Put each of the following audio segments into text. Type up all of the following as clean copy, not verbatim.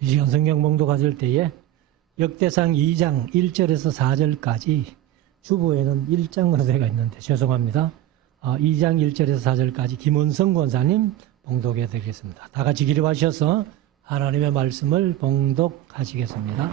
이 시간 성경 봉독하실 때에 역대상 2장 1절에서 4절까지 주보에는 1장으로 되어 있는데 죄송합니다. 2장 1절에서 4절까지 김원성 권사님 봉독해 드리겠습니다. 다 같이 기립하셔서 하나님의 말씀을 봉독하시겠습니다.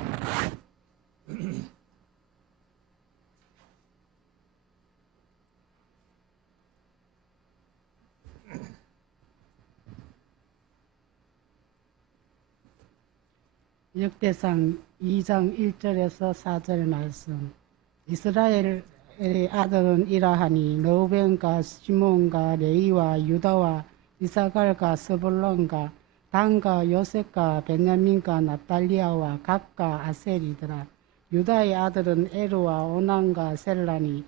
역대상 2장 1절에서 4절 말씀. 이스라엘의 아들은 이러하니 르우벤과 시몬과 레위와 유다와 이사갈과 스불론과 단과 요셉과 베냐민과 납달리아와 gad과 아셀이더라. 유다의 아들은 에르와 오난과 셀라니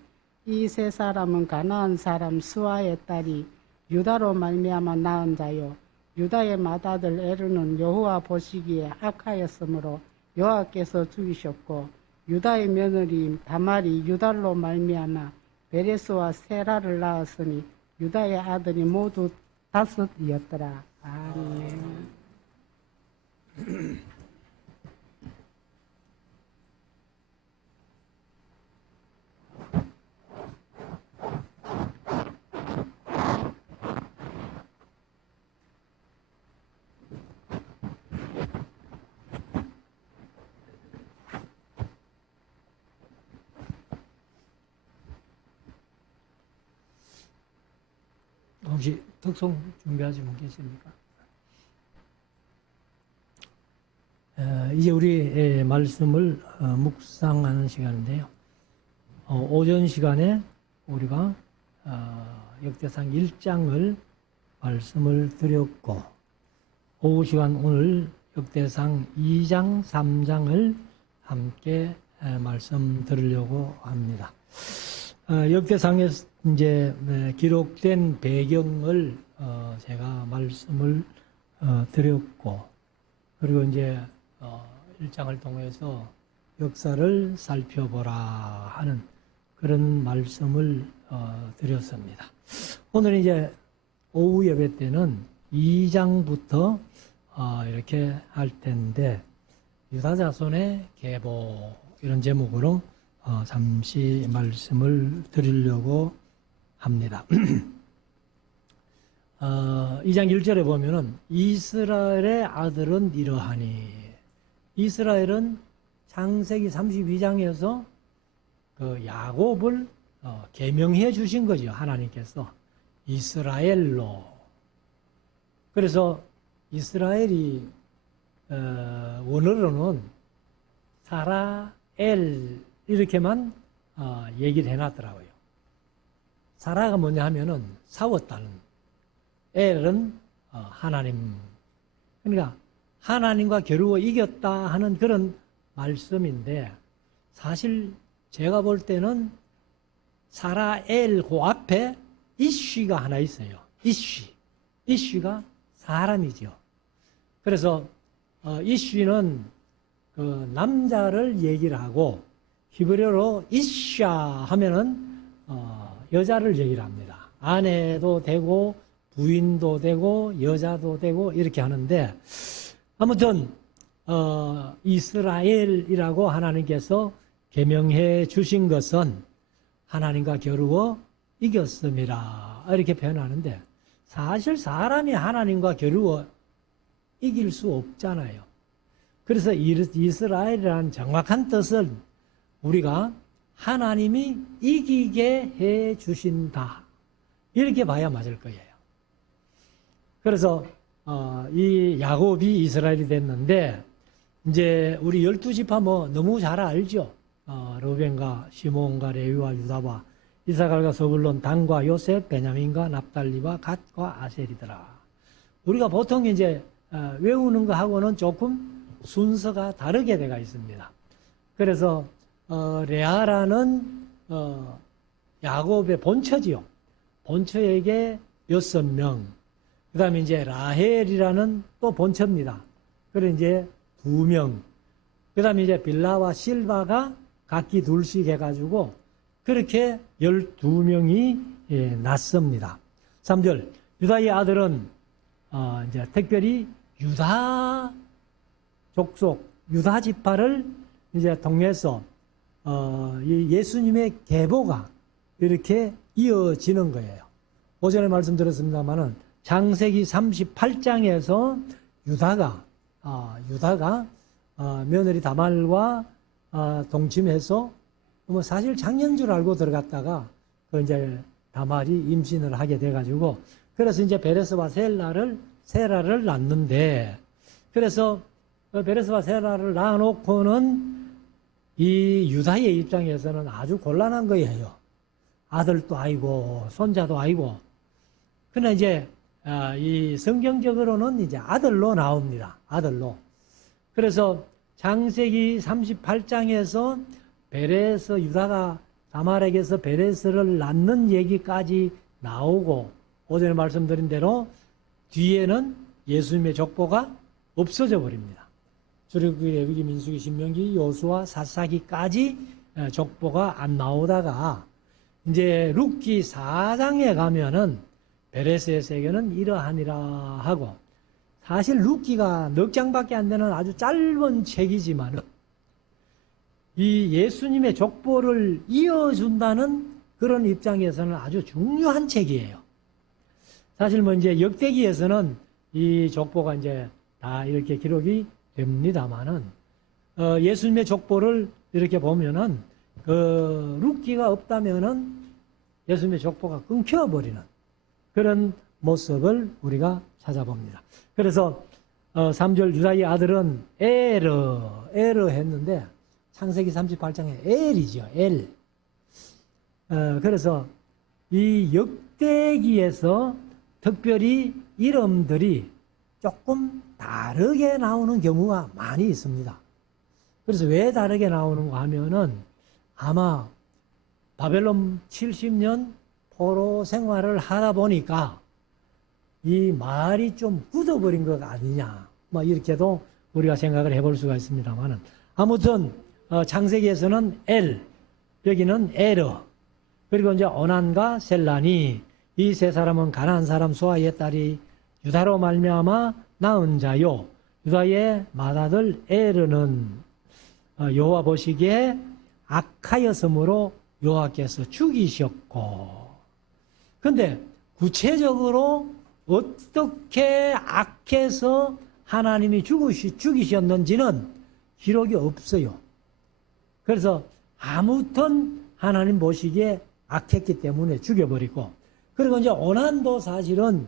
이 세 사람은 가나안 사람 수아의 딸이 유다로 말미암아 낳은 자요. 유다의 맏아들 에르는 여호와 보시기에 악하였으므로 여호와께서 죽이셨고 유다의 며느리 다말이 유달로 말미암아 베레스와 세라를 낳았으니 유다의 아들이 모두 5이었더라. 아멘. 혹시 특송 준비하신 분 계십니까? 이제 우리 말씀을 묵상하는 시간인데요. 오전 시간에 우리가 역대상 1장을 말씀을 드렸고 오후 시간 오늘 역대상 2장, 3장을 함께 말씀 드리려고 합니다. 역대상에 이제 기록된 배경을 제가 말씀을 드렸고 그리고 이제 1장을 통해서 역사를 살펴보라 하는 그런 말씀을 드렸습니다. 오늘 이제 오후 예배 때는 2장부터 이렇게 할 텐데 유다 자손의 계보 이런 제목으로 잠시 말씀을 드리려고 합니다. 2장 1절에 보면은 이스라엘의 아들은 이러하니 이스라엘은 창세기 32장에서 그 야곱을 계명해 주신 거죠. 하나님께서 이스라엘로. 그래서 이스라엘이 원어로는 사라엘 이렇게만 얘기를 해놨더라고요. 사라가 뭐냐 하면은 싸웠다는, 엘은 하나님. 그러니까 하나님과 겨루어 이겼다 하는 그런 말씀인데 사실 제가 볼 때는 사라엘 그 앞에 이쉬가 하나 있어요. 이쉬가 사람이죠. 그래서 이쉬는 그 남자를 얘기를 하고 히브리어로 이샤 하면은 여자를 얘기를 합니다. 아내도 되고 부인도 되고 여자도 되고 이렇게 하는데 아무튼 이스라엘이라고 하나님께서 계명해 주신 것은 하나님과 겨루어 이겼음이라 이렇게 표현하는데 사실 사람이 하나님과 겨루어 이길 수 없잖아요. 그래서 이스라엘이라는 정확한 뜻은 우리가 하나님이 이기게 해 주신다 이렇게 봐야 맞을 거예요. 그래서 이 야곱이 이스라엘이 됐는데 이제 우리 12지파 뭐 너무 잘 알죠. 르벤과 시몬과 레위와 유다와 이사갈과 스불론 단과 요셉 베냐민과 납달리와 gad과 아셀이더라. 우리가 보통 이제 외우는 거하고는 조금 순서가 다르게 되어 있습니다. 그래서 레아라는 야곱의 본처지요. 본처에게 6명. 그 다음에 이제 라헬이라는 또 본처입니다. 그래 이제 2명. 그 다음에 이제 빌라와 실바가 각기 둘씩 해가지고 그렇게 12명이 낳습니다. 3절. 유다의 아들은 이제 특별히 유다 족속 유다 지파를 이제 통해서 이 예수님의 계보가 이렇게 이어지는 거예요. 오전에 말씀드렸습니다만은 창세기 38장에서 유다가 며느리 다말과 동침해서 뭐 사실 작년 줄 알고 들어갔다가 그 이제 다말이 임신을 하게 돼가지고 그래서 이제 베레스와 세라를 낳는데 그래서 베레스와 세라를 낳아놓고는 이 유다의 입장에서는 아주 곤란한 거예요. 아들도 아니고 손자도 아니고. 그러나 이제 이 성경적으로는 이제 아들로 나옵니다. 아들로. 그래서 창세기 38장에서 베레스 유다가 다말에게서 베레스를 낳는 얘기까지 나오고 오전에 말씀드린 대로 뒤에는 예수님의 족보가 없어져 버립니다. 출애굽기, 레위기, 민수기, 신명기, 요수아, 사사기까지 족보가 안 나오다가 이제 룻기 4장에 가면은 베레스의 세계는 이러하니라 하고 사실 룻기가 넉 장밖에 안 되는 아주 짧은 책이지만은 이 예수님의 족보를 이어준다는 그런 입장에서는 아주 중요한 책이에요. 사실 뭐 이제 역대기에서는 이 족보가 이제 다 이렇게 기록이 됩니다만은 예수님의 족보를 이렇게 보면은 그 룻기가 없다면은 예수님의 족보가 끊겨버리는 그런 모습을 우리가 찾아봅니다. 그래서 3절 유다의 아들은 에르 했는데 창세기 38장에 엘이죠. 엘. 그래서 이 역대기에서 특별히 이름들이 조금 다르게 나오는 경우가 많이 있습니다. 그래서 왜 다르게 나오는가 하면은 아마 바벨론 70년 포로 생활을 하다 보니까 이 말이 좀 굳어버린 것 아니냐. 뭐 이렇게도 우리가 생각을 해볼 수가 있습니다만은 아무튼 창세기에서는 엘, 여기는 에르, 그리고 이제 오난과 셀란이 이 세 사람은 가나안 사람 수아의 딸이 유다로 말미암아 낳은 자요. 유다의 맏아들 에르는 여호와 보시기에 악하였으므로 여호와께서 죽이셨고. 근데 구체적으로 어떻게 악해서 하나님이 죽이셨는지는 기록이 없어요. 그래서 아무튼 하나님 보시기에 악했기 때문에 죽여버리고, 그리고 이제 오난도 사실은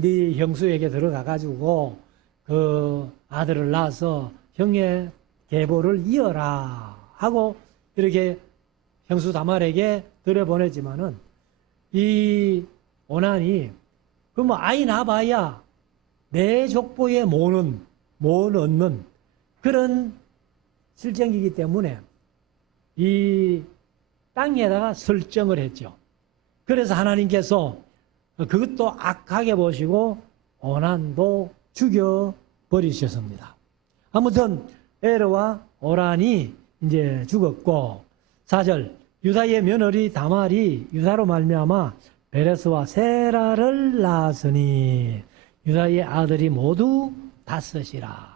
네 형수에게 들어가가지고 그 아들을 낳아서 형의 계보를 이어라 하고 이렇게 형수 다말에게 들여보냈지만은 이 오난이 그 뭐 아이 낳아봐야 내 족보에 못 얻는 그런 실정이기 때문에 이 땅에다가 설정을 했죠. 그래서 하나님께서 그것도 악하게 보시고 오난도 죽여버리셨습니다. 아무튼 에르와 오란이 이제 죽었고 4절 유다의 며느리 다말이 유다로 말미암아 베레스와 세라를 낳았으니 유다의 아들이 모두 다섯이라.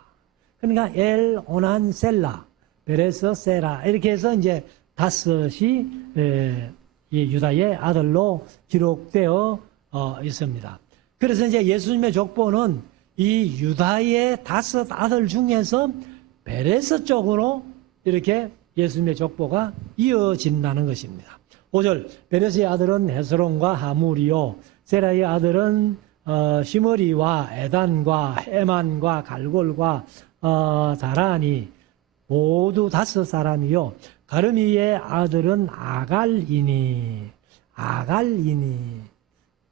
그러니까 엘, 오난, 셀라, 베레스, 세라 이렇게 해서 이제 다섯이 이 유다의 아들로 기록되어 있습니다. 그래서 이제 예수님의 족보는 이 유다의 다섯 아들 중에서 베레스 쪽으로 이렇게 예수님의 족보가 이어진다는 것입니다. 5절 베레스의 아들은 헤스론과 하물이요 세라의 아들은 시므리와 에단과 헤만과 갈골과 다라니 모두 다섯 사람이요 가르미의 아들은 아갈이니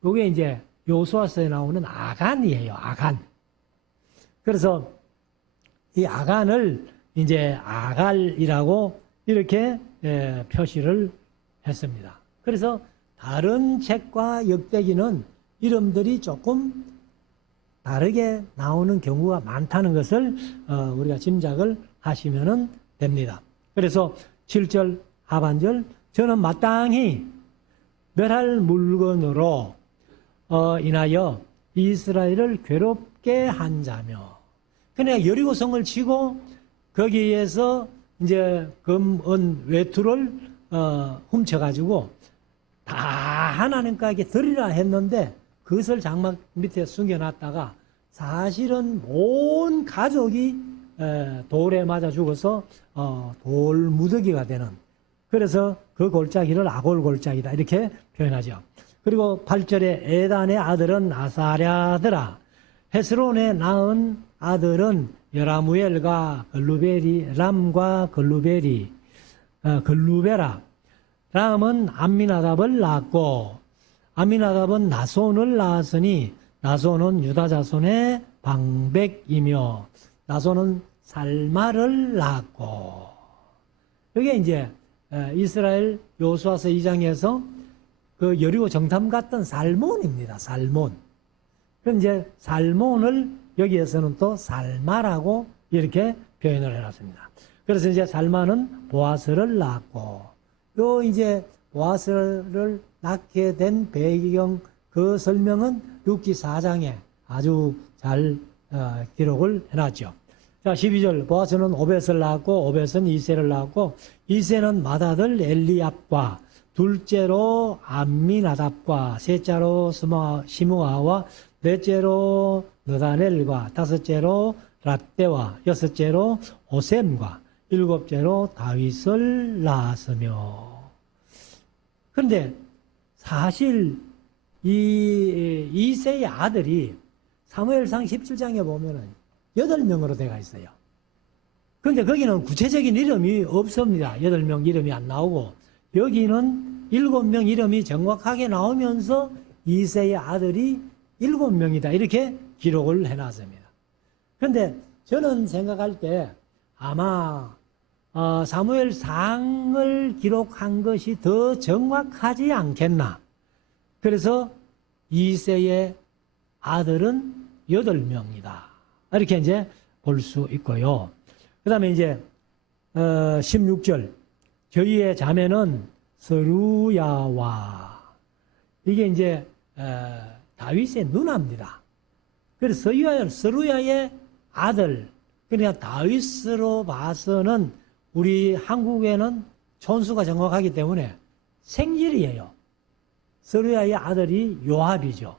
이게 이제 요수아서에 나오는 아간이에요. 아간. 그래서 이 아간을 이제 아갈이라고 이렇게 표시를 했습니다. 그래서 다른 책과 역대기는 이름들이 조금 다르게 나오는 경우가 많다는 것을 우리가 짐작을 하시면 됩니다. 그래서 7절 하반절 저는 마땅히 멸할 물건으로 인하여 이스라엘을 괴롭게 한 자며 그냥 여리고성을 치고 거기에서 이제 금, 은, 외투를 훔쳐가지고 다 하나님께 드리라 했는데 그것을 장막 밑에 숨겨놨다가 사실은 온 가족이 돌에 맞아 죽어서 돌 무더기가 되는, 그래서 그 골짜기를 아골 골짜기다 이렇게 표현하죠. 그리고 8절에 에단의 아들은 아사랴더라. 헤스론에 낳은 아들은 여라무엘과 글루벨이, 람과 글루베라. 람은 암미나답을 낳았고 암미나답은 나손을 낳았으니 나손은 유다 자손의 방백이며 나손은 살마를 낳았고. 이게 이제 이스라엘 요수아서 2장에서 그 여리고 정탐 갔던 살몬입니다. 살몬. 그럼 이제 살몬을 여기에서는 또 살마라고 이렇게 표현을 해놨습니다. 그래서 이제 살마는 보아스를 낳았고, 요 이제 보아스를 낳게 된 배경 그 설명은 룻기 4장에 아주 잘 기록을 해놨죠. 자, 12절. 보아스는 오벳을 낳았고 오벳은 이세를 낳았고 이세는 맏아들 엘리압과 둘째로 암미나답과 셋째로 시므아와 넷째로 느다넬과 다섯째로 랏대와 여섯째로 오셈과 일곱째로 다윗을 낳았으며. 그런데 사실 이 이세의 아들이 사무엘상 17장에 보면은 8명으로 되어 있어요. 그런데 거기는 구체적인 이름이 없습니다. 8명 이름이 안 나오고, 여기는 7명 이름이 정확하게 나오면서 이세의 아들이 7명이다 이렇게 기록을 해놨습니다. 그런데 저는 생각할 때 아마 사무엘상을 기록한 것이 더 정확하지 않겠나. 그래서 이세의 아들은 8명이다 이렇게 이제 볼 수 있고요. 그 다음에 이제 16절. 저희의 자매는 서루야와, 이게 이제 다윗의 누나입니다. 그래서 서루야의 아들, 그러니까 다윗으로 봐서는 우리 한국에는 촌수가 정확하기 때문에 생질이에요. 서루야의 아들이 요압이죠.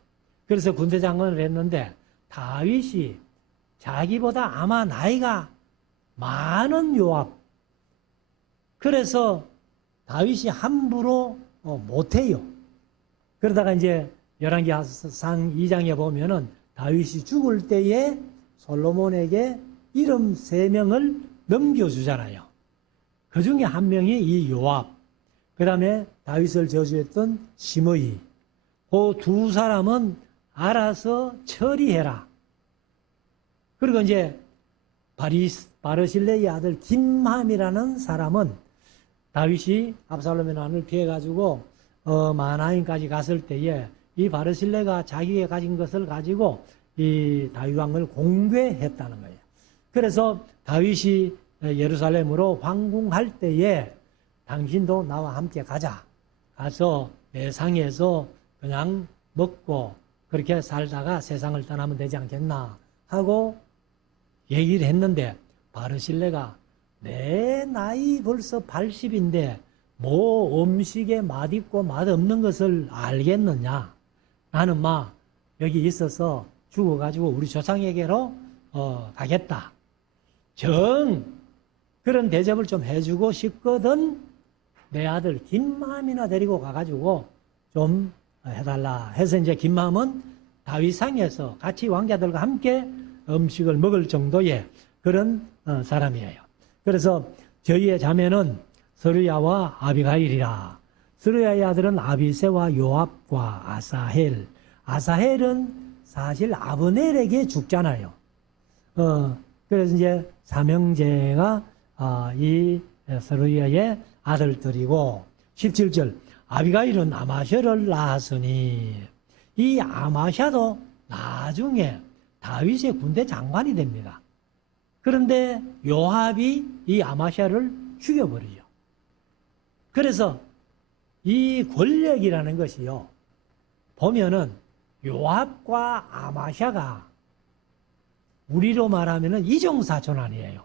그래서 군대 장관을 했는데 다윗이 자기보다 아마 나이가 많은 요압, 그래서 다윗이 함부로 못해요. 그러다가 이제 열왕기상 2장에 보면은 다윗이 죽을 때에 솔로몬에게 이름 3명을 넘겨주잖아요. 그 중에 한 명이 이 요압, 그 다음에 다윗을 저주했던 시므이. 그 두 사람은 알아서 처리해라. 그리고 이제 바르실레의 아들 김함이라는 사람은 다윗이 압살롬의 난을 피해가지고 마나임까지 갔을 때에 이 바르실레가 자기가 가진 것을 가지고 이 다윗 왕을 공개했다는 거예요. 그래서 다윗이 예루살렘으로 황궁할 때에 당신도 나와 함께 가자. 가서 매상에서 그냥 먹고 그렇게 살다가 세상을 떠나면 되지 않겠나 하고 얘기를 했는데, 바르실레가 내 나이 벌써 80인데 뭐 음식에 맛있고 맛없는 것을 알겠느냐. 나는 여기 있어서 죽어가지고 우리 조상에게로 가겠다. 그런 대접을 좀 해주고 싶거든 내 아들 김맘이나 데리고 가가지고 좀 해달라 해서 이제 김맘은 다윗상에서 같이 왕자들과 함께 음식을 먹을 정도의 그런 사람이에요. 그래서 저희의 자매는 서루야와 아비가일이라. 서루야의 아들은 아비세와 요압과 아사헬. 아사헬은 사실 아브넬에게 죽잖아요. 그래서 이제 삼형제가 이 서루야의 아들들이고, 17절. 아비가일은 아마샤를 낳았으니, 이 아마샤도 나중에 다윗의 군대 장관이 됩니다. 그런데 요압이 이 아마샤를 죽여버리죠. 그래서 이 권력이라는 것이요, 보면은 요압과 아마샤가 우리로 말하면은 이종사촌 아니에요.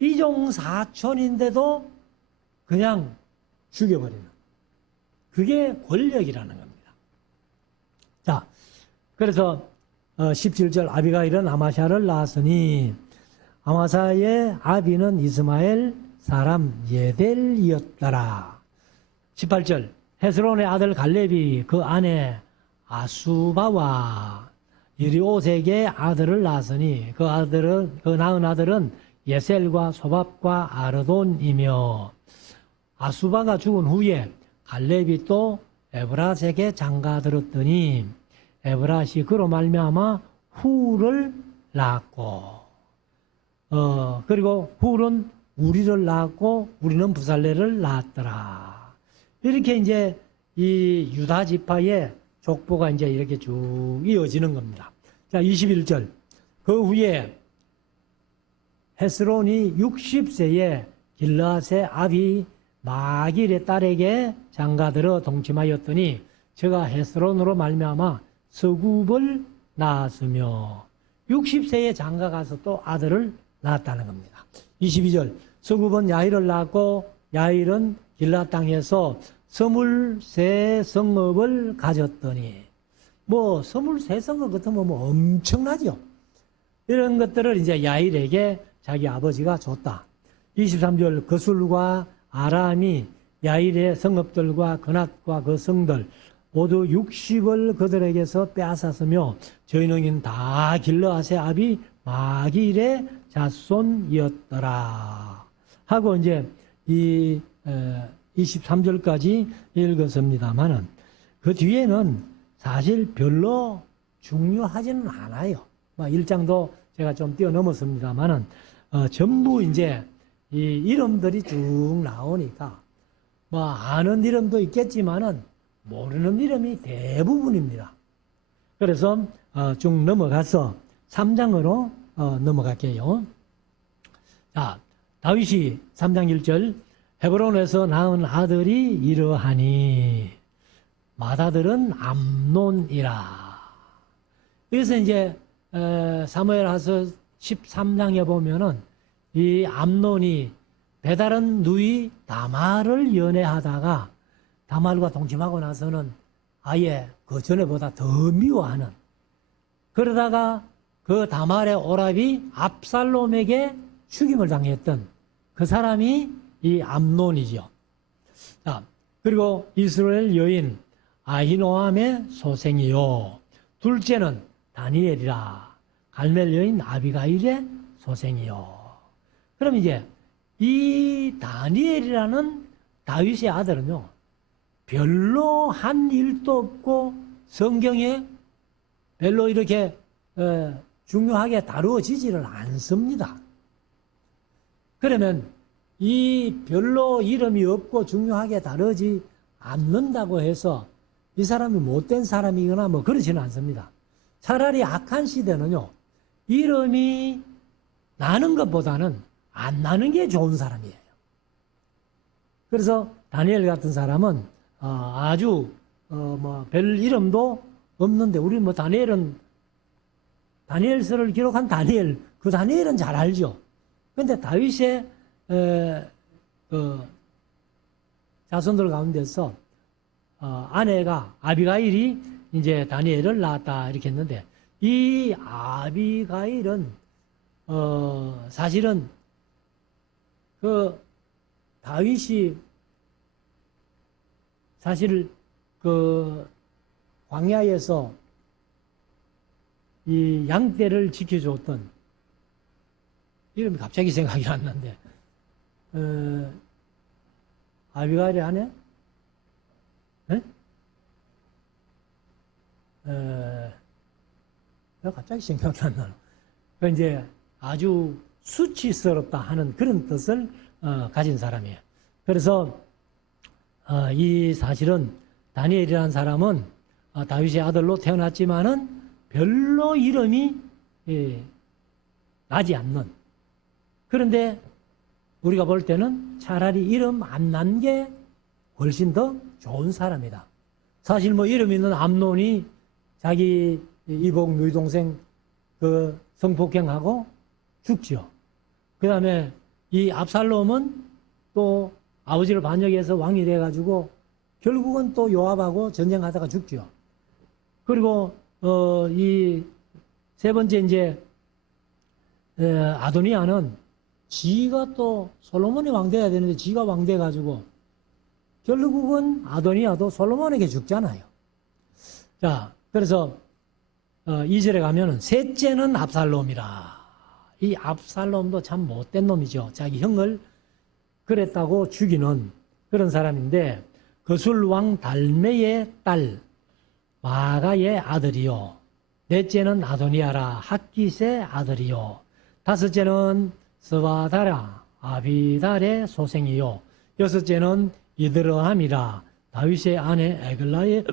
이종사촌인데도 그냥 죽여버리는. 그게 권력이라는 겁니다. 자, 그래서 17절 아비가일은 아마샤를 낳았으니 아마사의 아비는 이스마엘 사람 예델이었더라. 18절 헤스론의 아들 갈렙이 그 아내 아수바와 이리오색의 아들을 낳았으니 그 낳은 아들은 예셀과 소밥과 아르돈이며 아수바가 죽은 후에 갈렙이 또 에브라색에 장가들었더니 에브라시 그로 말미암아 훌을 낳았고 그리고 훌은 우리를 낳았고 우리는 부살레를 낳았더라. 이렇게 이제 이 유다 지파의 족보가 이제 이렇게 쭉 이어지는 겁니다. 자, 21절. 그 후에 헤스론이 60세에 길라앗의 아비 마길의 딸에게 장가들어 동침하였더니 저가 헤스론으로 말미암아 서굽을 낳았으며 60세에 장가가서 또 아들을 낳았다는 겁니다. 22절. 서굽은 야일을 낳았고 야일은 길라앗 땅에서 23성읍을 가졌더니 23성읍 같으면 엄청나죠. 이런 것들을 이제 야일에게 자기 아버지가 줬다. 23절. 거술과 아람이 야일의 성읍들과 그낫과 그 성들 모두 60을 그들에게서 빼앗았으며 저희는 다 길르앗의 아비 마길의 자손이었더라 하고 이제 이 23절까지 읽었습니다만은 그 뒤에는 사실 별로 중요하지는 않아요. 1장도 제가 좀 뛰어넘었습니다만은 전부 이제 이 이름들이 쭉 나오니까 아는 이름도 있겠지만은 모르는 이름이 대부분입니다. 그래서 쭉 넘어가서 3장으로 넘어갈게요. 자, 다윗이 3장 1절 헤브론에서 낳은 아들이 이러하니 맏아들은 암논이라. 그래서 이제 사무엘하서 13장에 보면은 이 암논이 배다른 누이 다말을 연애하다가 다말과 동침하고 나서는 아예 그 전에보다 더 미워하는, 그러다가 그 다말의 오라비 압살롬에게 죽임을 당했던 그 사람이 이 암논이죠. 자, 그리고 이스라엘 여인 아히노암의 소생이요. 둘째는 다니엘이라. 갈멜 여인 아비가일의 소생이요. 그럼 이제 이 다니엘이라는 다윗의 아들은요, 별로 한 일도 없고 성경에 별로 이렇게 중요하게 다루어지지를 않습니다. 그러면 이 별로 이름이 없고 중요하게 다루지 않는다고 해서 이 사람이 못된 사람이거나 그렇지는 않습니다. 차라리 악한 시대는요, 이름이 나는 것보다는 안 나는 게 좋은 사람이에요. 그래서 다니엘 같은 사람은 아주 별 이름도 없는데, 우리 다니엘서를 기록한 다니엘, 그 다니엘은 잘 알죠. 그런데 다윗의 자손들 가운데서 아내가 아비가일이 이제 다니엘을 낳았다 이렇게 했는데, 이 아비가일은 사실은 그 다윗이 사실 그 광야에서 이 양떼를 지켜줬던, 이름이 갑자기 생각이 안 나는데, 아비가일의 아내? 갑자기 생각이 안 나요. 그 이제 아주 수치스럽다 하는 그런 뜻을 가진 사람이에요. 그래서 이 사실은 다니엘이라는 사람은 다윗의 아들로 태어났지만은 별로 이름이 나지 않는, 그런데 우리가 볼 때는 차라리 이름 안 난 게 훨씬 더 좋은 사람이다. 사실 이름 있는 암논이 자기 이복 누이 동생 그 성폭행하고 죽죠. 그 다음에 이 압살롬은 또 아버지를 반역해서 왕이 돼가지고 결국은 또 요압하고 전쟁하다가 죽죠. 그리고 이 세 번째 이제 아도니아는 지가 또 솔로몬이 왕 돼야 되는데 지가 왕 돼가지고 결국은 아도니아도 솔로몬에게 죽잖아요. 자, 그래서 2절에 가면은 셋째는 압살롬이라. 이 압살롬도 참 못된 놈이죠. 자기 형을 그랬다고 죽이는 그런 사람인데 거술왕 달메의 딸 마가의 아들이요. 넷째는 아도니아라 학깃의 아들이요. 다섯째는 스바다라 아비달의 소생이요. 여섯째는 이드르함이라 다윗의 아내 에글라의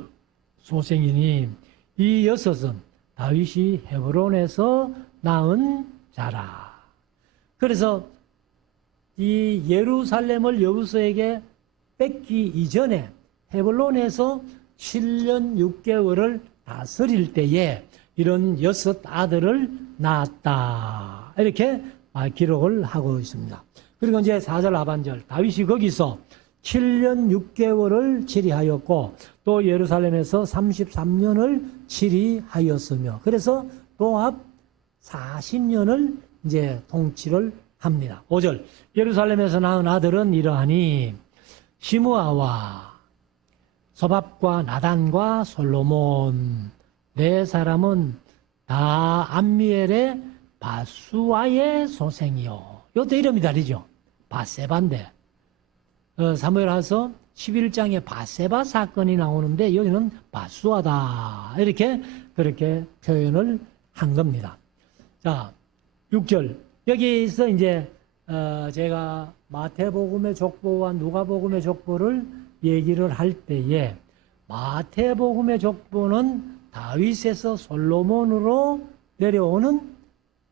소생이니 이 여섯은 다윗이 헤브론에서 낳은 자라. 그래서 이 예루살렘을 여부스에게 뺏기 이전에 헤블론에서 7년 6개월을 다스릴 때에 이런 여섯 아들을 낳았다. 이렇게 기록을 하고 있습니다. 그리고 이제 4절 하반절 다윗이 거기서 7년 6개월을 치리하였고 또 예루살렘에서 33년을 치리하였으며 그래서 도합 40년을 이제 통치를 합니다. 5절 예루살렘에서 낳은 아들은 이러하니 시므아와 소밥과 나단과 솔로몬 네 사람은 다 암미엘의 바수아의 소생이요. 이것도 이름이 다르죠. 바세바인데 사무엘하서 11장에 바세바 사건이 나오는데 여기는 바수아다. 이렇게 그렇게 표현을 한 겁니다. 자, 6절 여기서 이제 제가 마태복음의 족보와 누가복음의 족보를 얘기를 할 때에 마태복음의 족보는 다윗에서 솔로몬으로 내려오는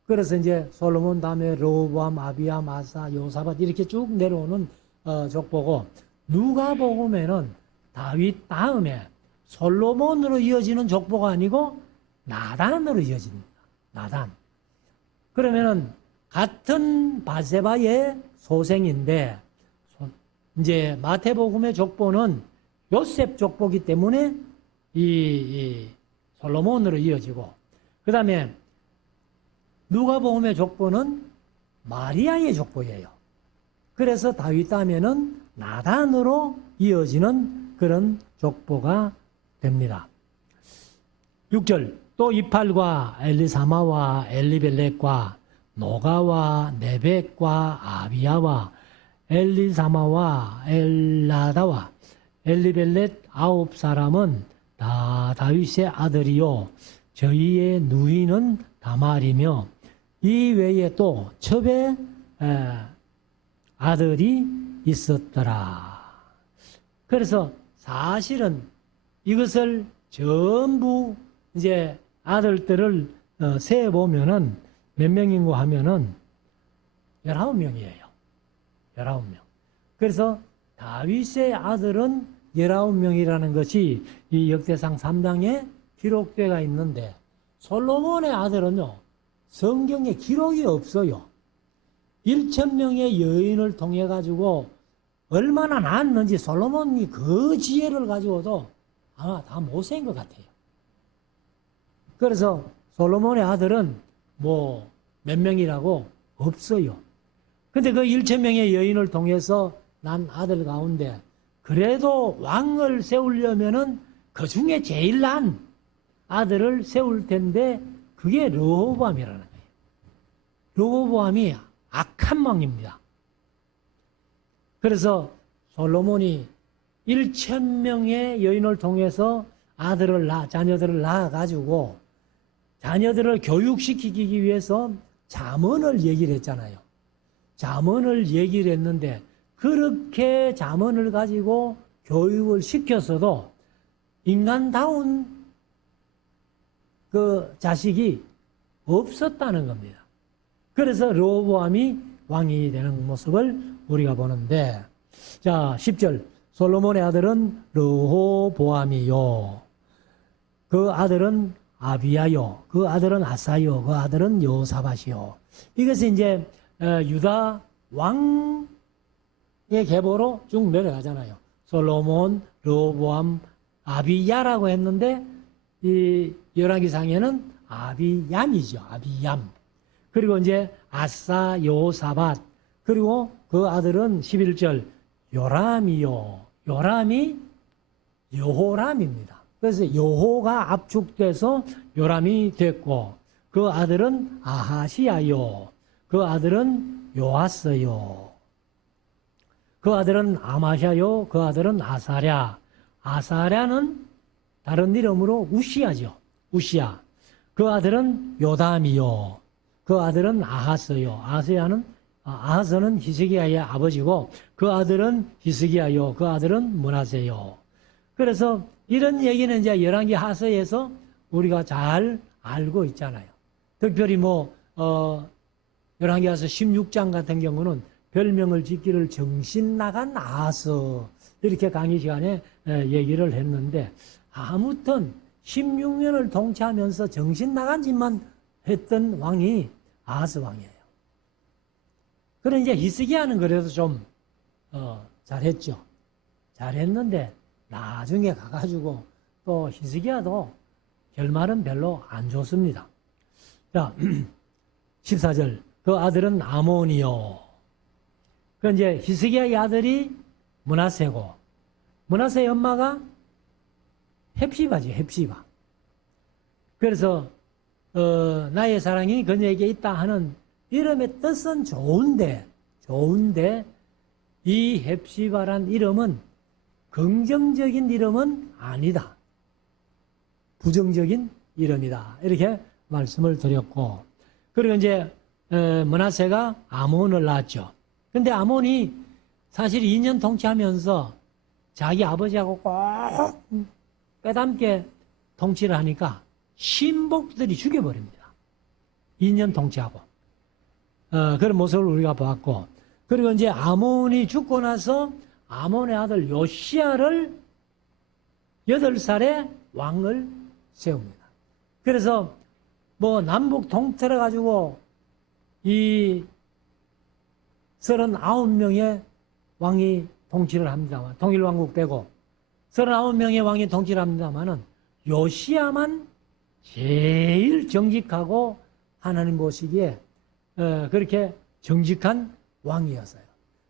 그래서 이제 솔로몬 다음에 르호보암, 아비암, 아사, 요사밧 이렇게 쭉 내려오는 족보고 누가복음에는 다윗 다음에 솔로몬으로 이어지는 족보가 아니고 나단으로 이어집니다. 나단. 그러면은 같은 바세바의 소생인데 이제 마태복음의 족보는 요셉 족보기 때문에 이 솔로몬으로 이어지고 그 다음에 누가복음의 족보는 마리아의 족보예요. 그래서 다윗 다음에는 나단으로 이어지는 그런 족보가 됩니다. 6절 또 이팔과 엘리사마와 엘리벨렉과 노가와 네벡과 아비야와 엘리사마와 엘라다와 엘리벨렛 9사람은 다 다윗의 아들이요 저희의 누이는 다말이며 이 외에 또 첩의 아들이 있었더라. 그래서 사실은 이것을 전부 이제 아들들을 세어 보면은 몇 명인고 하면은 19명이에요. 19명. 그래서 다윗의 아들은 19명이라는 것이 이 역대상 3장에 기록되어 있는데 솔로몬의 아들은요. 성경에 기록이 없어요. 1,000명의 여인을 통해 가지고 얼마나 낳았는지 솔로몬이 그 지혜를 가지고도 아마 다 못 센 것 같아요. 그래서 솔로몬의 아들은 뭐 몇 명이라고 없어요. 근데 그 1,000명의 여인을 통해서 난 아들 가운데 그래도 왕을 세우려면은 그 중에 제일 난 아들을 세울 텐데 그게 르호보암이라는 거예요. 르호보암이 악한 왕입니다. 그래서 솔로몬이 1,000명의 여인을 통해서 자녀들을 낳아가지고 자녀들을 교육시키기 위해서 잠언을 얘기를 했잖아요. 잠언을 얘기를 했는데 그렇게 잠언을 가지고 교육을 시켰어도 인간다운 그 자식이 없었다는 겁니다. 그래서 르호보암이 왕이 되는 모습을 우리가 보는데 자 10절 솔로몬의 아들은 르호보암이요 그 아들은 아비야요. 그 아들은 아사요. 그 아들은 여호사밧이요. 이것이 이제 유다 왕의 계보로 쭉 내려가잖아요. 솔로몬, 르호보암, 아비야라고 했는데 이 열왕기상에는 아비얌이죠. 아비얌. 그리고 이제 아사, 여호사밧. 그리고 그 아들은 11절 요람이요. 요람이 여호람입니다. 그래서 여호가 압축돼서 요람이 됐고 그 아들은 아하시야요. 그 아들은 요아스요. 그 아들은 아마샤요. 그 아들은 아사랴. 아사랴는 다른 이름으로 우시야죠. 우시야. 그 아들은 요담이요. 그 아들은 아하스요. 아하스는 히스기야의 아버지고 그 아들은 히스기야요. 그 아들은 므낫세요. 그래서 이런 얘기는 이제 열왕기 하서에서 우리가 잘 알고 있잖아요. 특별히 열왕기 하서 16장 같은 경우는 별명을 짓기를 정신 나간 아하스 이렇게 강의 시간에 얘기를 했는데 아무튼 16년을 통치하면서 정신 나간 짓만 했던 왕이 아하스 왕이에요. 그런 이제 히스기야는 그래도 좀 잘했죠. 잘했는데 나중에 가가지고 또 히스기야도 결말은 별로 안 좋습니다. 자, 14절. 그 아들은 아몬이요. 그 이제 히스기야의 아들이 므낫세고, 므낫세의 엄마가 헵시바지, 헵시바. 그래서 나의 사랑이 그녀에게 있다 하는 이름의 뜻은 좋은데 이 헵시바란 이름은 긍정적인 이름은 아니다. 부정적인 이름이다. 이렇게 말씀을 드렸고, 그리고 이제 므낫세가 아몬을 낳았죠. 근데 아몬이 사실 2년 통치하면서 자기 아버지하고 꼭 빼닮게 통치를 하니까 신복들이 죽여버립니다. 2년 통치하고. 그런 모습을 우리가 봤고, 그리고 이제 아몬이 죽고 나서 아몬의 아들 요시야를 8살에 왕을 세웁니다. 그래서 남북 통틀어 가지고 이 39명의 왕이 통치를 합니다만, 통일왕국 빼고 39명의 왕이 통치를 합니다만은 요시야만 제일 정직하고 하나님 보시기에 그렇게 정직한 왕이었어요.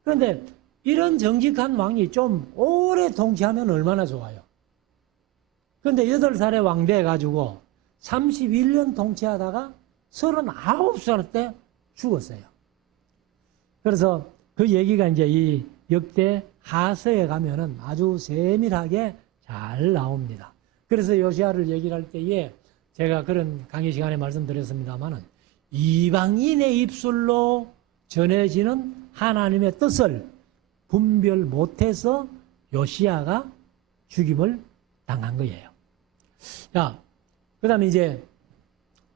그런데 이런 정직한 왕이 좀 오래 통치하면 얼마나 좋아요. 그런데 8살에 왕 돼가지고 31년 통치하다가 39살 때 죽었어요. 그래서 그 얘기가 이제 이 역대 하서에 가면은 아주 세밀하게 잘 나옵니다. 그래서 요시야를 얘기를 할 때에 제가 그런 강의 시간에 말씀드렸습니다만은 이방인의 입술로 전해지는 하나님의 뜻을 분별 못해서 요시야가 죽임을 당한 거예요. 자, 그 다음에 이제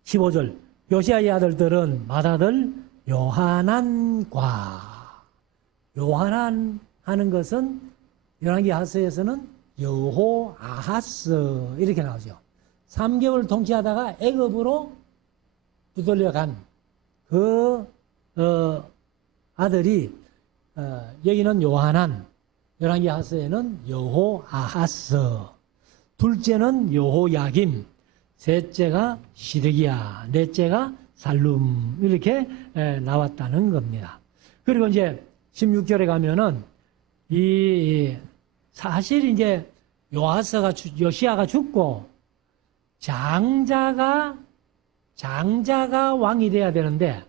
15절. 요시야의 아들들은 맏아들 요하난과, 요하난 하는 것은 열왕기 하서에서는 여호아하스 이렇게 나오죠. 3개월 통치하다가 애굽으로 두들려간 그 아들이 여기는 요하난, 열왕기 하서에는 여호아하스, 둘째는 여호야김, 셋째가 시드기야, 넷째가 살룸 이렇게 나왔다는 겁니다. 그리고 이제 16절에 가면은 사실 이제 요시야가 죽고 장자가 왕이 돼야 되는데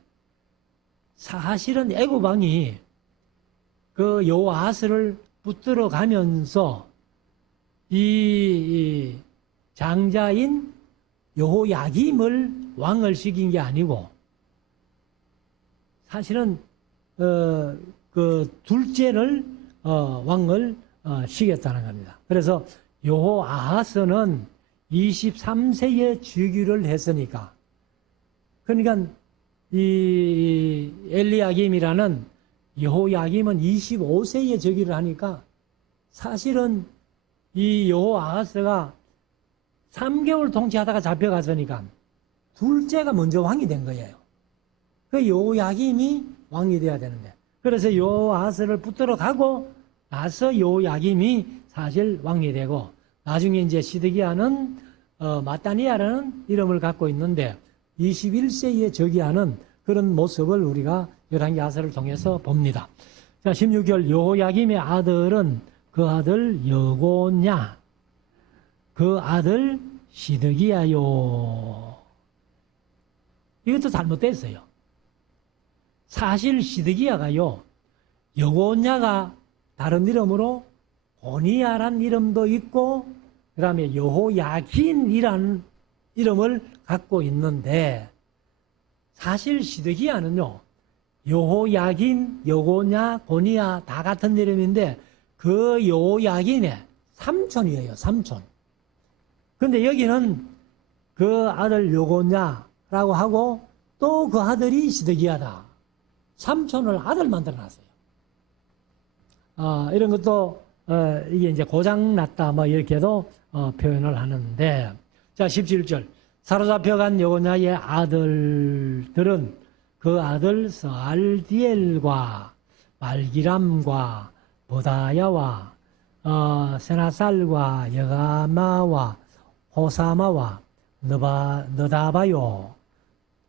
사실은 애굽 왕이 그 요아스를 붙들어 가면서 이 장자인 여호야김을 왕을 시킨 게 아니고 사실은 그 둘째를 왕을 시켰다는 겁니다. 그래서 여호아하스는 23세에 즉위를 했으니까, 그러니까 이 엘리야김이라는 여호야김은 25세에 즉위를 하니까 사실은 이 여호아하스가 3개월 통치하다가 잡혀갔으니까 둘째가 먼저 왕이 된 거예요. 그 요야김이 왕이 돼야 되는데, 그래서 요아스를 붙들어 가고 나서 요야김이 사실 왕이 되고, 나중에 이제 시드기야는 마따니아라는 이름을 갖고 있는데 21세기에 즉위하는 그런 모습을 우리가 열왕기 하서를 통해서 봅니다. 자, 16절 요야김의 아들은 그 아들 여고냐, 그 아들 시드기야요. 이것도 잘못됐어요. 사실 시드기야가요, 여고냐가 다른 이름으로 고니야란 이름도 있고, 그 다음에 여호야긴이라는 이름을 갖고 있는데, 사실 시드기야는요, 여호야긴, 여고냐, 고니야 다 같은 이름인데, 그 여호야긴의 삼촌이에요, 삼촌. 근데 여기는 그 아들 여고냐라고 하고, 또 그 아들이 시드기야다. 삼촌을 아들 만들어 놨어요. 이런 것도, 이게 이제 고장났다, 뭐, 이렇게도, 표현을 하는데. 자, 17절. 사로잡혀간 여고냐의 아들들은 그 아들 스알디엘과 말기람과 보다야와, 세나살과 여가마와 호사마와 너다바요.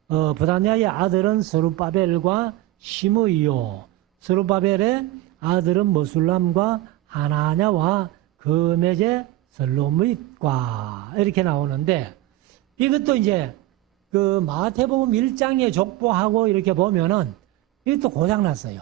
부다냐의 아들은 스룹바벨과 시므이요. 스룹바벨의 아들은 머술람과 하나냐와 그메제 슬로밋과 이렇게 나오는데, 이것도 이제 그 마태복음 1장에 족보하고 이렇게 보면은 이것도 고장났어요.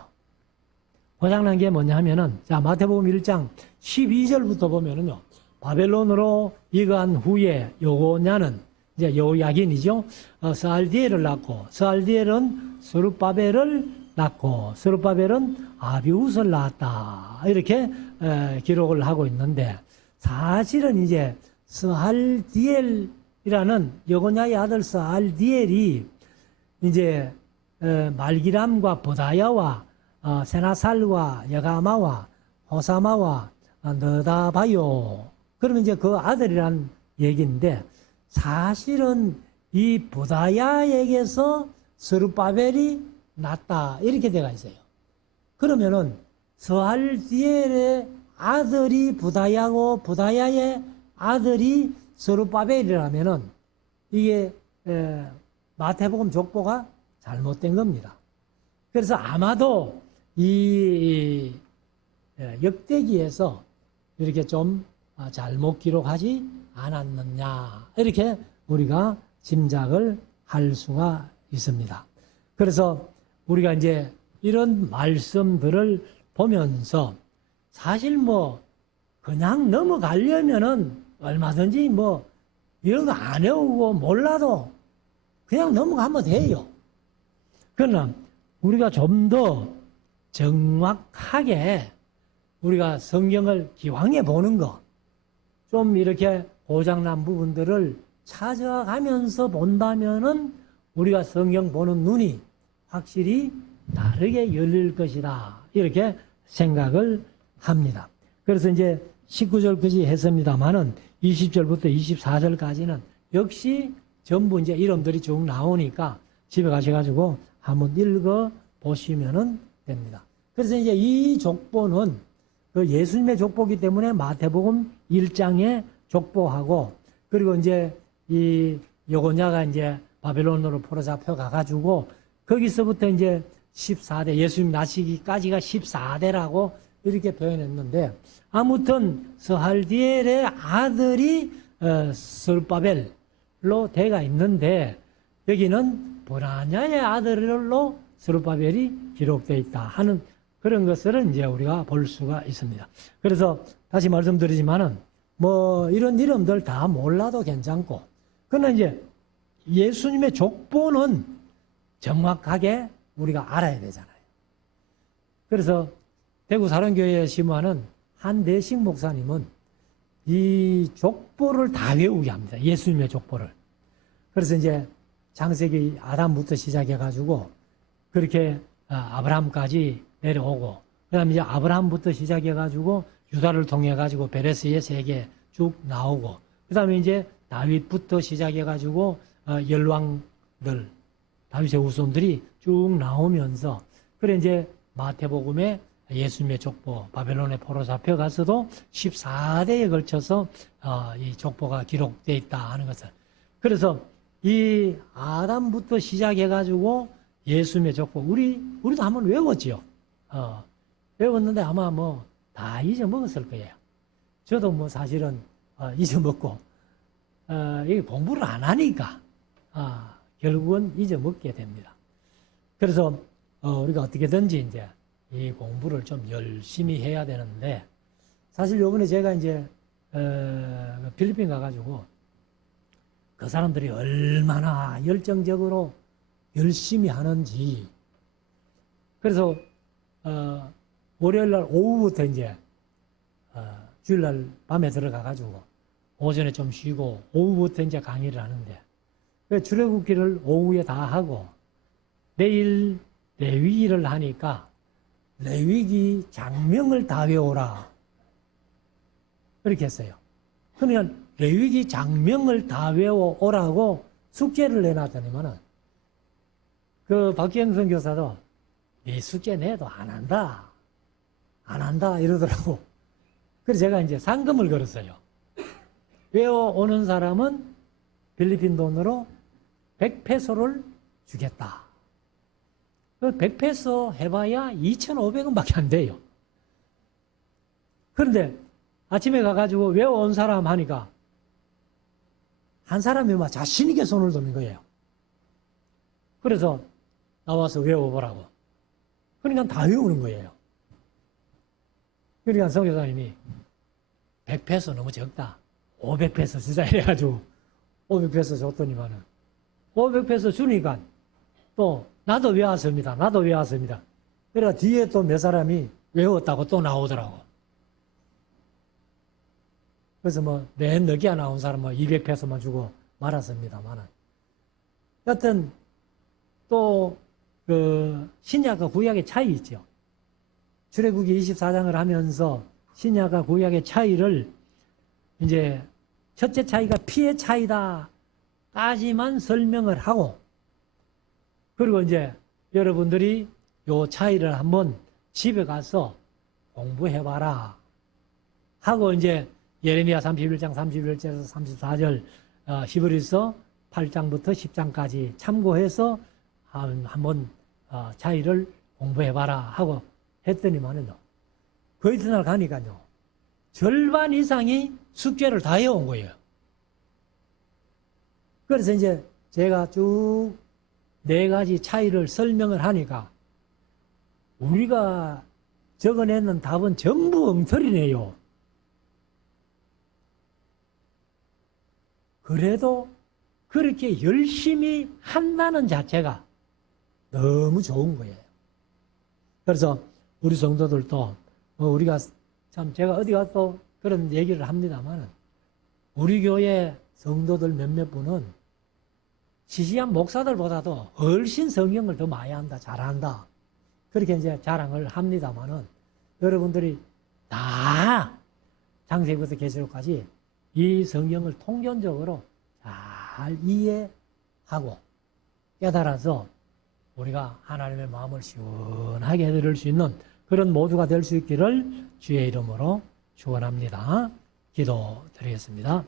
고장난 게 뭐냐 하면은, 자, 마태복음 1장 12절부터 보면은요, 바벨론으로 이간 후에 요고냐는 이제 요야긴이죠. 스알디엘을 낳고, 스알디엘은 스룹바벨을 낳고, 스룹바벨은 아비웃을 낳았다. 이렇게 기록을 하고 있는데, 사실은 이제 스알디엘이라는 여고냐의 아들 스알디엘이 이제 말기람과 보다야와 세나살과 여가마와 호사마와 너다바요. 그러면 이제 그 아들이란 얘기인데, 사실은 이 보다야에게서 스룹바벨이 났다, 이렇게 되어 있어요. 그러면은 스알디엘의 아들이 부다야고 부다야의 아들이 스룹바벨이라면은 이게 마태복음 족보가 잘못된 겁니다. 그래서 아마도 이 역대기에서 이렇게 좀 잘못 기록하지 않았느냐, 이렇게 우리가 짐작을 할 수가 있습니다. 그래서 우리가 이제 이런 말씀들을 보면서 사실 뭐 그냥 넘어가려면은 얼마든지 뭐 이런 거 안 외우고 몰라도 그냥 넘어가면 돼요. 그러나 우리가 좀 더 정확하게 우리가 성경을 기왕해 보는 거, 좀 이렇게 고장난 부분들을 찾아가면서 본다면은 우리가 성경 보는 눈이 확실히 다르게 열릴 것이다, 이렇게 생각을 합니다. 그래서 이제 19절까지 했습니다만은 20절부터 24절까지는 역시 전부 이제 이름들이 쭉 나오니까 집에 가셔가지고 한번 읽어 보시면은 됩니다. 그래서 이제 이 족보는 그 예수님의 족보이기 때문에 마태복음 1장의 족보하고, 그리고 이제 이 여고냐가 이제 바벨론으로 포로 잡혀 가가지고 거기서부터 이제 14대, 예수님 나시기까지가 14대라고 이렇게 표현했는데, 아무튼 스알디엘의 아들이 스룹바벨로 대가 있는데, 여기는 보라냐의 아들로 스룹바벨이 기록되어 있다 하는 그런 것을 이제 우리가 볼 수가 있습니다. 그래서 다시 말씀드리지만은 뭐 이런 이름들 다 몰라도 괜찮고, 그러나 이제 예수님의 족보는 정확하게 우리가 알아야 되잖아요. 그래서 대구 사랑교회에 심무하는 한대식 목사님은 이 족보를 다 외우게 합니다. 예수님의 족보를. 그래서 이제 창세기 아담부터 시작해가지고 그렇게 아브라함까지 내려오고, 그 다음에 이제 아브라함부터 시작해가지고 유다를 통해가지고 베레스의 세계 쭉 나오고, 그 다음에 이제 다윗부터 시작해가지고 열왕들, 다윗의 후손들이 쭉 나오면서 그래 이제 마태복음에 예수님의 족보 바벨론에 포로 잡혀가서도 14대에 걸쳐서 이 족보가 기록되어 있다 하는 것을, 그래서 이 아담부터 시작해가지고 예수님의 족보 우리도 한번 외웠지요. 외웠는데 아마 뭐 다 잊어먹었을 거예요. 저도 뭐 사실은 잊어먹고 이게 공부를 안 하니까 결국은 잊어먹게 됩니다. 그래서 우리가 어떻게든지 이제 이 공부를 좀 열심히 해야 되는데, 사실 요번에 제가 이제 필리핀 가가지고 그 사람들이 얼마나 열정적으로 열심히 하는지, 그래서 월요일날 오후부터 이제 주일날 밤에 들어가가지고 오전에 좀 쉬고 오후부터 이제 강의를 하는데, 출애굽기를 오후에 다 하고 내일 레위기를 하니까 레위기 장명을 다 외워라 그렇게 했어요. 그러면 레위기 장명을 다 외워오라고 숙제를 내놨더니만은 그 박기영 선교사도 이 숙제 내도 안 한다 이러더라고. 그래서 제가 이제 상금을 걸었어요. 외워오는 사람은 필리핀 돈으로 100페소를 주겠다. 100페소 해봐야 2,500원밖에 안 돼요. 그런데 아침에 가가지고 외워온 사람 하니까 한 사람이 막 자신있게 손을 드는 거예요. 그래서 나와서 외워보라고. 그러니까 다 외우는 거예요. 그러니까 성교사님이 100페소 너무 적다. 500페소 주자 이래가지고 500페소 줬더니만은 500페소 주니까 또 나도 외웠습니다. 그러니까 뒤에 또 몇 사람이 외웠다고 또 나오더라고. 그래서 뭐 맨 늦게 나온 사람은 200페소만 주고 말았습니다만은, 여튼 또 그 신약과 구약의 차이 있죠. 출애굽기 24장을 하면서 신약과 구약의 차이를 이제 첫째 차이가 피의 차이다까지만 설명을 하고, 그리고 이제 여러분들이 요 차이를 한번 집에 가서 공부해봐라 하고 이제 예레미야 31장 31절에서 34절, 히브리서 8장부터 10장까지 참고해서 한번 차이를 공부해봐라 하고 했더니만은요, 그 이튿날 가니까요, 절반 이상이 숙제를 다 해온 거예요. 그래서 이제 제가 쭉 4가지 차이를 설명을 하니까 우리가 적어내는 답은 전부 엉터리네요. 그래도 그렇게 열심히 한다는 자체가 너무 좋은 거예요. 그래서 우리 성도들도 우리가 참, 제가 어디 가서 그런 얘기를 합니다만, 우리 교회 성도들 몇몇 분은 시시한 목사들보다도 훨씬 성경을 더 많이 한다, 잘한다, 그렇게 이제 자랑을 합니다만은, 여러분들이 다 창세기부터 계시록까지 이 성경을 통전적으로 잘 이해하고 깨달아서 우리가 하나님의 마음을 시원하게 들을 수 있는 그런 모두가 될 수 있기를 주의 이름으로 축원합니다. 기도드리겠습니다.